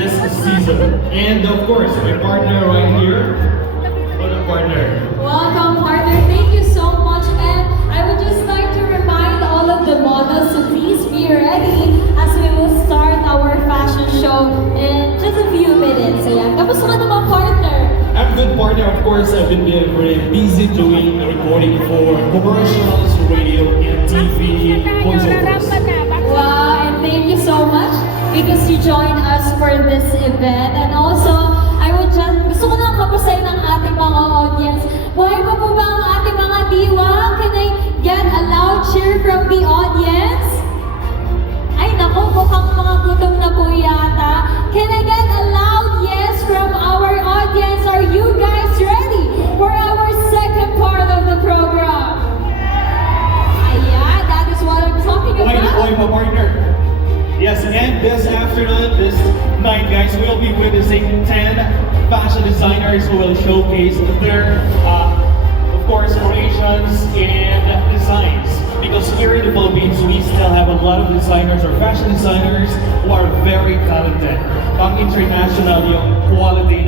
this season. And of course, my partner right here. Welcome, partner. Welcome, partner. Thank you so much. And I would just like to remind all of the models to please be ready as we will start our fashion show in just a few minutes. Ayan. Kamusta ka naman, partner? I'm good, partner. Of course, I've been very busy doing the recording for commercials, radio, and TV voiceovers. Wow, and thank you so much because you joined us for this event. And also, I would just, gusto ko lang kapusayin ng ating mga audience. Buhay pa po ba ang ating mga diwa? Can I get a loud cheer from the audience? Ay nako, mukhang mga gutom na po yata. Can I get a loud yes from our audience? Are you guys ready for our second part of the program? Ayan, that is what I'm talking Wait, about. my partner. Yes, and this afternoon, this night, guys, we'll be witnessing 10 fashion designers who will showcase their, of course, creations and designs. Because here in the Philippines, we still have a lot of designers or fashion designers who are very talented. Pang international yung quality